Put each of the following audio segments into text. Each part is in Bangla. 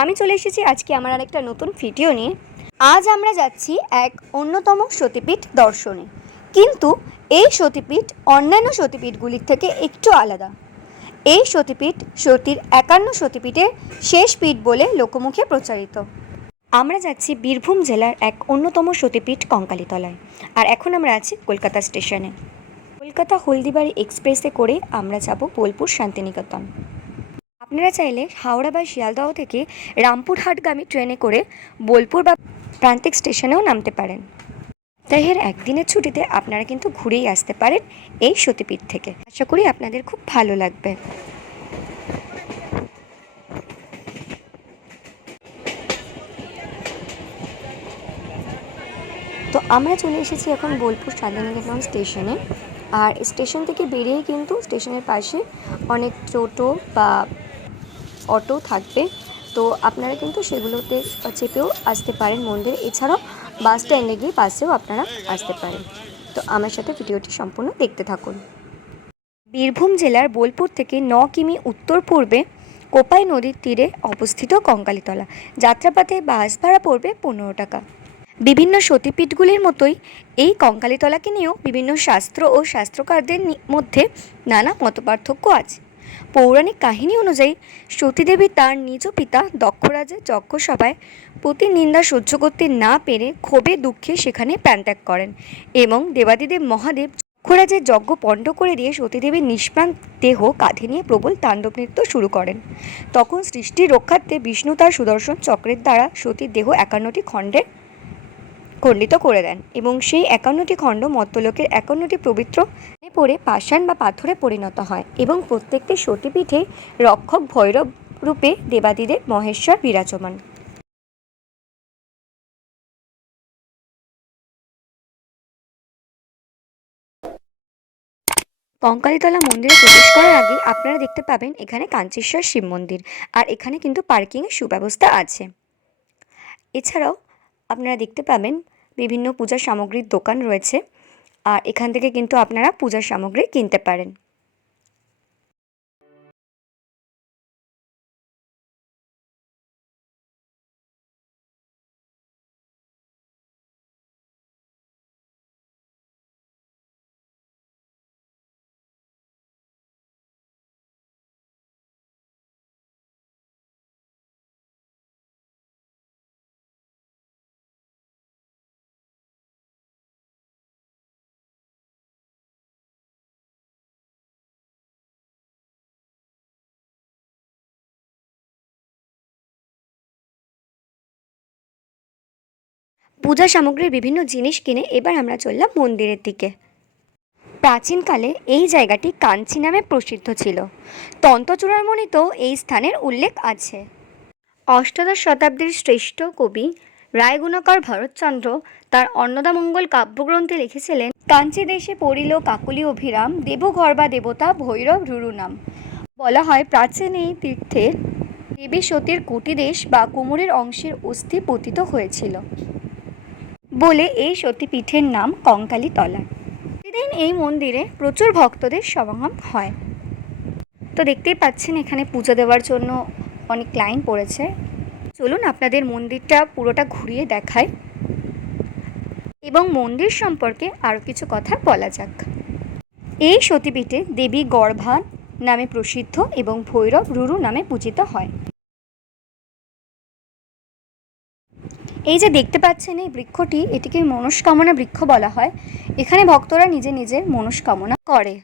আমি চলে এসেছি আজকে আমার আরেকটা নতুন ভিডিও নিয়ে। আজ আমরা যাচ্ছি এক অন্যতম সতীপীঠ দর্শনে। কিন্তু এই সতীপীঠ অন্যান্য সতীপীঠগুলির থেকে একটু আলাদা। এই সতীপীঠ সতীর একান্ন সতীপীঠের শেষ পীঠ বলে লোকমুখে প্রচারিত। আমরা যাচ্ছি বীরভূম জেলার এক অন্যতম সতীপীঠ কঙ্কালীতলায়। আর এখন আমরা আছি কলকাতা স্টেশনে। কলকাতা হলদিবাড়ি এক্সপ্রেসে করে আমরা যাব বোলপুর শান্তিনিকেতন। আপনারা চাইলে হাওড়া বা শিয়ালদহ থেকে রামপুরহাটগামী ট্রেনে করে বোলপুর বা প্রান্তিক স্টেশনেও নামতে পারেন। তাই এর একদিনের ছুটিতে আপনারা কিন্তু ঘুরেই আসতে পারেন এই সতীপীঠ থেকে। আশা করি আপনাদের খুব ভালো লাগবে। তো আমরা চলে এসেছি এখন বোলপুর শান্তিনিকেতন স্টেশনে। আর স্টেশন থেকে বেরিয়ে কিন্তু স্টেশনের পাশে অনেক টোটো বা অটো থাকবে। তো আপনারা কিন্তু সেগুলোতে চেপেও আসতে পারেন মন্দিরে। এছাড়াও বাস স্ট্যান্ডে গিয়ে বাসেও আপনারা আসতে পারেন। তো আমার সাথে ভিডিওটি সম্পূর্ণ দেখতে থাকুন। বীরভূম জেলার বোলপুর থেকে ন কিমি উত্তর পূর্বে কোপাই নদীর তীরে অবস্থিত কঙ্কালীতলা। যাত্রাপাতে বাস ভাড়া পড়বে পনেরো টাকা। বিভিন্ন সতীপীঠগুলির মতোই এই কঙ্কালীতলাকে নিয়েও বিভিন্ন শাস্ত্র ও শাস্ত্রকারদের মধ্যে নানা মতপার্থক্য আছে। পৌরাণিক কাহিনী অনুযায়ী, সতীদেবী তার নিজ পিতা দক্ষরাজের যজ্ঞসভায় প্রতি নিন্দা সহ্য করতে না পেরে ক্ষোভে দুঃখে সেখানে প্রাণত্যাগ করেন এবং দেবাদিদেব মহাদেব দক্ষরাজের যজ্ঞ পণ্ড করে দিয়ে সতীদেবীর নিষ্প্রাণ দেহ কাঁধে নিয়ে প্রবল তাণ্ডব নৃত্য শুরু করেন। তখন সৃষ্টি রক্ষার্থে বিষ্ণু তার সুদর্শন চক্রের দ্বারা সতীর দেহ একান্নটি খণ্ডে খণ্ডিত করে দেন এবং সেই একান্নটি খণ্ড মর্তলোকের একান্নটি পবিত্র পড়ে পাষাণ বা পাথরে পরিণত হয় এবং প্রত্যেকটি সতীপীঠে রক্ষক ভৈরব রূপে দেবাদিদেব মহেশ্বর বিরাজমান। কঙ্কালীতলা মন্দিরে প্রবেশ করার আগে আপনারা দেখতে পাবেন এখানে কাঞ্চেশ্বর শিব মন্দির, আর এখানে কিন্তু পার্কিংয়ের সুব্যবস্থা আছে। এছাড়াও আপনারা দেখতে পাবেন বিভিন্ন পূজার সামগ্রীর দোকান রয়েছে। আর এখান থেকে কিন্তু আপনারা পূজার সামগ্রী কিনতে পারেন। পূজা সামগ্রীর বিভিন্ন জিনিস কিনে এবার আমরা চললাম মন্দিরের দিকে। প্রাচীনকালে এই জায়গাটি কাঞ্চি নামে প্রসিদ্ধ ছিল। তন্ত্রচূড়ামণিতেও এই স্থানের উল্লেখ আছে। অষ্টাদশ শতাব্দীর শ্রেষ্ঠ কবি রায়গুণাকর ভরতচন্দ্র তার অন্নদামঙ্গল কাব্যগ্রন্থে লিখেছিলেন, কাঞ্চি দেশে পড়িল কাকুলি অভিরাম দেবগর্বা দেবতা ভৈরব রুরু নাম বলা হয় প্রাচীন এই তীর্থে দেবী সতীর কুটিদেশ বা কুমোরের অংশের অস্থি পতিত হয়েছিল। বলে এই সতীপীঠের নাম কঙ্কালী তলা প্রতিদিন এই মন্দিরে প্রচুর ভক্তদের সমাগম হয়। তো দেখতেই পাচ্ছেন, এখানে পুজো দেওয়ার জন্য অনেক লাইন পড়েছে। চলুন আপনাদের মন্দিরটা পুরোটা ঘুরিয়ে দেখায় এবং মন্দির সম্পর্কে আরও কিছু কথা বলা যাক। এই সতীপীঠে দেবী গর্ভা নামে প্রসিদ্ধ এবং ভৈরব রুরু নামে পূজিত হয়। এই যে দেখতে পাচ্ছেন এই বৃক্ষটি, এটিকে মনস্কামনা বৃক্ষ বলা হয়। এখানে ভক্তরা নিজে নিজের মনস্কামনা করে।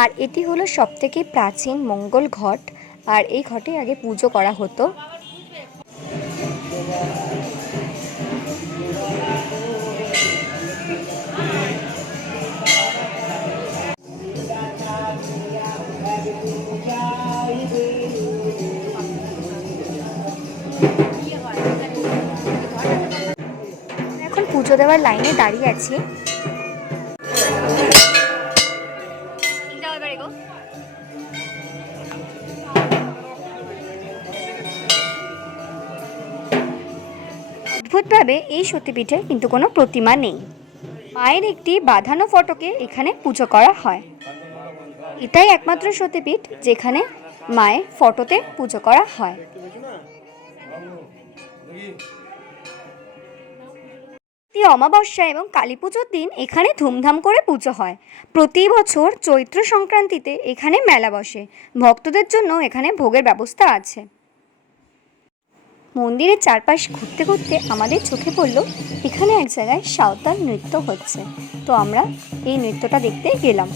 আর এটি হলো সবথেকে প্রাচীন মঙ্গল ঘট, আর এই ঘটে আগে পুজো করা হতো। এখন পুজো পুজো দেওয়ার লাইনে দাঁড়িয়ে আছি। অদ্ভুতভাবে এই সতীপীঠে কিন্তু কোনো প্রতিমা নেই। মায়ের একটি বাঁধানো ফটোকে এখানে পুজো করা হয়। এটাই একমাত্র সতীপীঠ যেখানে মায়ের ফটোতে পুজো করা হয়। অমাবস্যা এবং কালী পুজোর দিন এখানে ধুমধাম করে পুজো হয়। প্রতি বছর চৈত্র সংক্রান্তিতে এখানে মেলা বসে। ভক্তদের জন্য এখানে ভোগের ব্যবস্থা আছে। মন্দিরের চারপাশ ঘুরতে ঘুরতে আমাদের চোখে পড়ল, এখানে এক জায়গায় সাঁওতাল নৃত্য হচ্ছে। তো আমরা এই নৃত্যটা দেখতে গেলাম।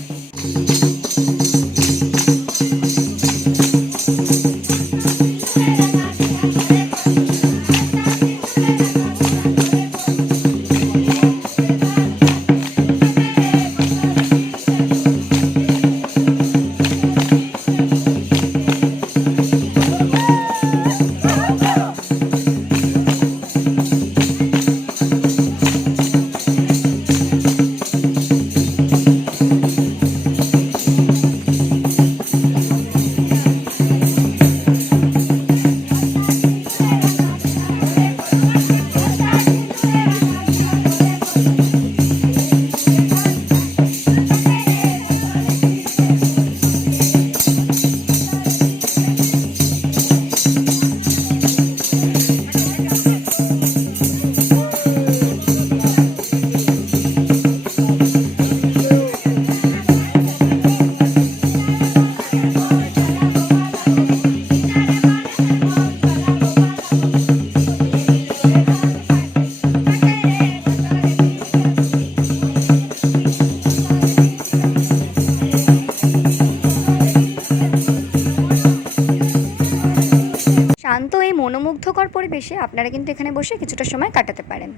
বসে কিছুটা সময় কাটাতে পারেন।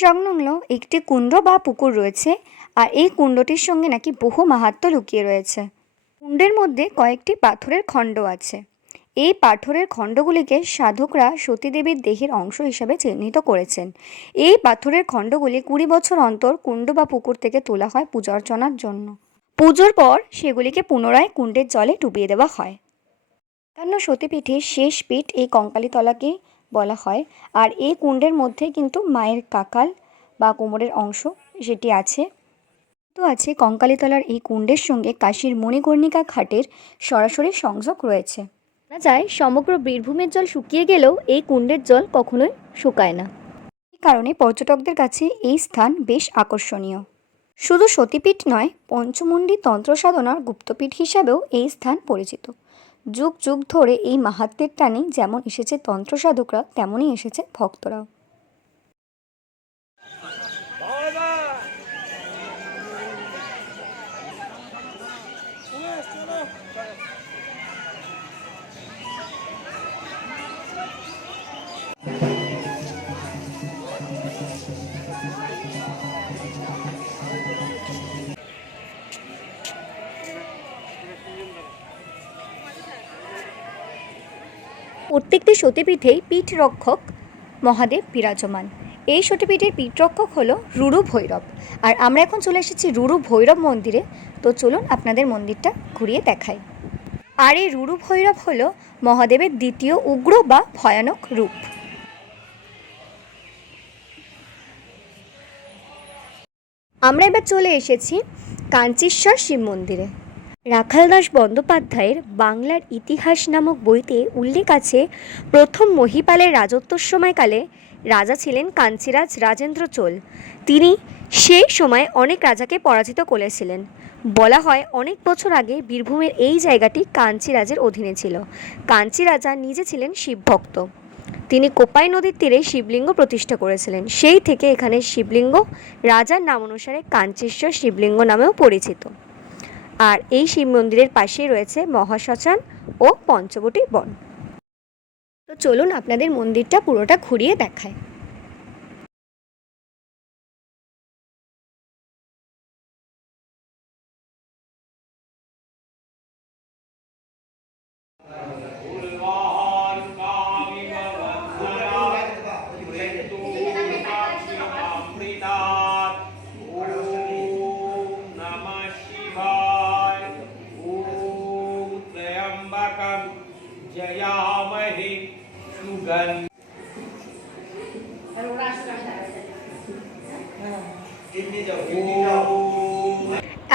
সংলগ্ন একটি কুণ্ড বা পুকুর রয়েছে, আর এই কুণ্ডটির সঙ্গে নাকি বহু মাহাত্ম্য লুকিয়ে রয়েছে। কুণ্ডের মধ্যে কয়েকটি পাথরের খণ্ড আছে। এই পাথরের খণ্ডগুলিকে সাধকরা সতীদেবীর দেহের অংশ হিসাবে চিহ্নিত করেছেন। এই পাথরের খণ্ডগুলি কুড়ি বছর অন্তর কুণ্ড বা পুকুর থেকে তোলা হয় পূজা অর্চনার জন্য। পুজোর পর সেগুলিকে পুনরায় কুণ্ডের জলে ডুবিয়ে দেওয়া হয়। একান্ন সতীপীঠের শেষ পীঠ এই কঙ্কালীতলাকে বলা হয়। আর এই কুণ্ডের মধ্যে কিন্তু মায়ের কাকাল বা কোমরের অংশ সেটি আছে। তো আছে কঙ্কালীতলার এই কুণ্ডের সঙ্গে কাশীর মণিকর্ণিকা ঘাটের সরাসরি সংযোগ রয়েছে। না যায়, সমগ্র বীরভূমের জল শুকিয়ে গেলেও এই কুণ্ডের জল কখনোই শুকায় না। এই কারণে পর্যটকদের কাছে এই স্থান বেশ আকর্ষণীয়। শুধু সতীপীঠ নয়, পঞ্চমুণ্ডী তন্ত্র সাধনার গুপ্তপীঠ হিসাবেও এই স্থান পরিচিত। যুগ যুগ ধরে এই মাহাত্ম্যের টানে যেমন এসেছে তন্ত্র সাধকরা তেমনই এসেছে ভক্তরাও। প্রত্যেকটি সতীপীঠেই পীঠ রক্ষক মহাদেব বিরাজমান। এই সতীপীঠের পীঠ রক্ষক হলো রুরু ভৈরব। আর আমরা এখন চলে এসেছি রুরু ভৈরব মন্দিরে। তো চলুন আপনাদের মন্দিরটা ঘুরিয়ে দেখাই। আর এই রুরু ভৈরব হলো মহাদেবের দ্বিতীয় উগ্র বা ভয়ানক রূপ। আমরা এবার চলে এসেছি কাঞ্চীশ্বর শিব মন্দিরে। রাখালদাস বন্দ্যোপাধ্যায়ের বাংলার ইতিহাস নামক বইতে উল্লেখ আছে, প্রথম মহিপালের রাজত্বর সময়কালে রাজা ছিলেন কাঞ্চিরাজ রাজেন্দ্র চোল। তিনি সেই সময় অনেক রাজাকে পরাজিত করেছিলেন। বলা হয় অনেক বছর আগে বীরভূমের এই জায়গাটি কাঞ্চিরাজের অধীনে ছিল। কাঞ্চি রাজা নিজে ছিলেন শিবভক্ত। তিনি কোপাই নদীর তীরে শিবলিঙ্গ প্রতিষ্ঠা করেছিলেন। সেই থেকে এখানে শিবলিঙ্গ রাজার নাম অনুসারে কাঞ্চেশ্বর শিবলিঙ্গ নামেও পরিচিত। আর এই শিব মন্দিরের পাশেই রয়েছে মহাশ্মশান ও পঞ্চবটি বন। তো চলুন আপনাদের মন্দিরটা পুরোটা ঘুরিয়ে দেখায়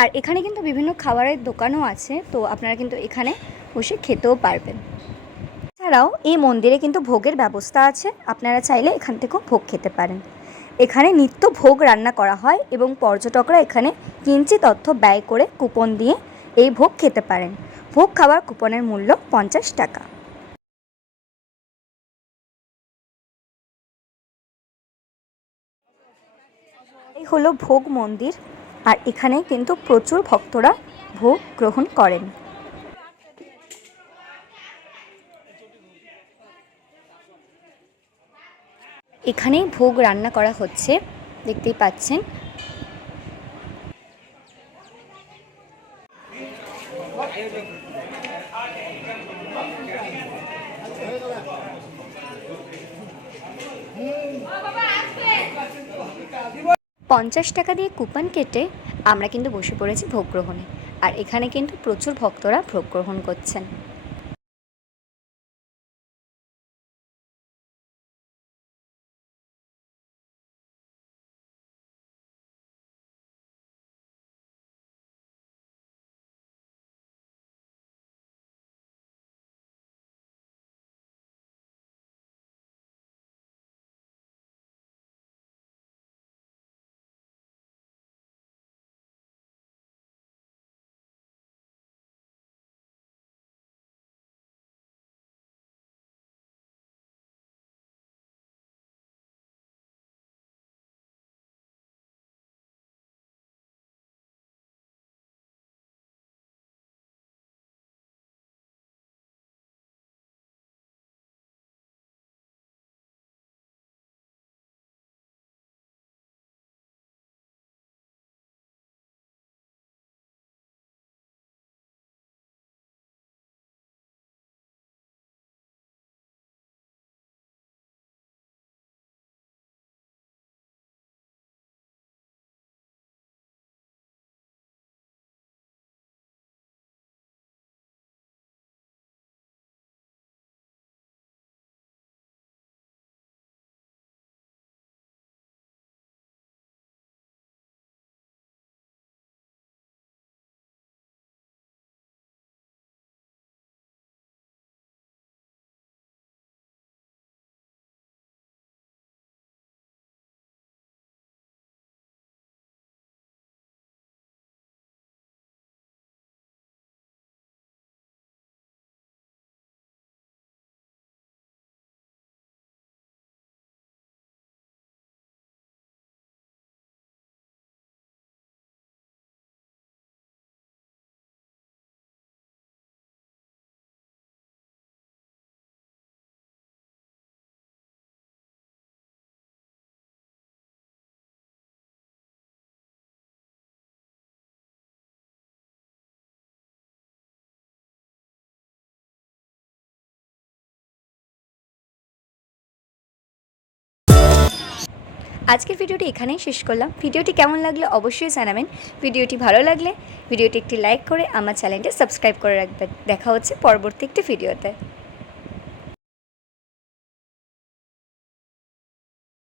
আর এখানে কিন্তু বিভিন্ন খাবারের দোকানও আছে তো আপনারা কিন্তু এখানে বসে খেতেও পারবেন। এছাড়াও এই মন্দিরে কিন্তু ভোগের ব্যবস্থা আছে আপনারা চাইলে এখান থেকেও ভোগ খেতে পারেন। এখানে নিত্য ভোগ রান্না করা হয় এবং পর্যটকরা এখানে কিঞ্চিত অর্থ ব্যয় করে কুপন দিয়ে এই ভোগ খেতে পারেন। ভোগ খাওয়ার কুপনের মূল্য পঞ্চাশ টাকা। এই হলো ভোগ মন্দির আর এখানে কিন্তু প্রচুর ভক্তরা ভোগ গ্রহণ করেন। এখানেই ভোগ রান্না করা হচ্ছে, দেখতেই পাচ্ছেন। পঞ্চাশ টাকা দিয়ে কুপন কেটে আমরা কিন্তু বসে পড়েছি ভোগ গ্রহণে। আর এখানে কিন্তু প্রচুর ভক্তরা ভোগ গ্রহণ করছেন। আজকের ভিডিওটি এখানেই শেষ করলাম। ভিডিওটি কেমন লাগলে অবশ্যই জানাবেন। ভিডিওটি ভালো লাগলে ভিডিওটি একটি লাইক করে আমার চ্যানেলটি সাবস্ক্রাইব করে রাখবেন। দেখা হচ্ছে পরবর্তী একটি ভিডিওতে।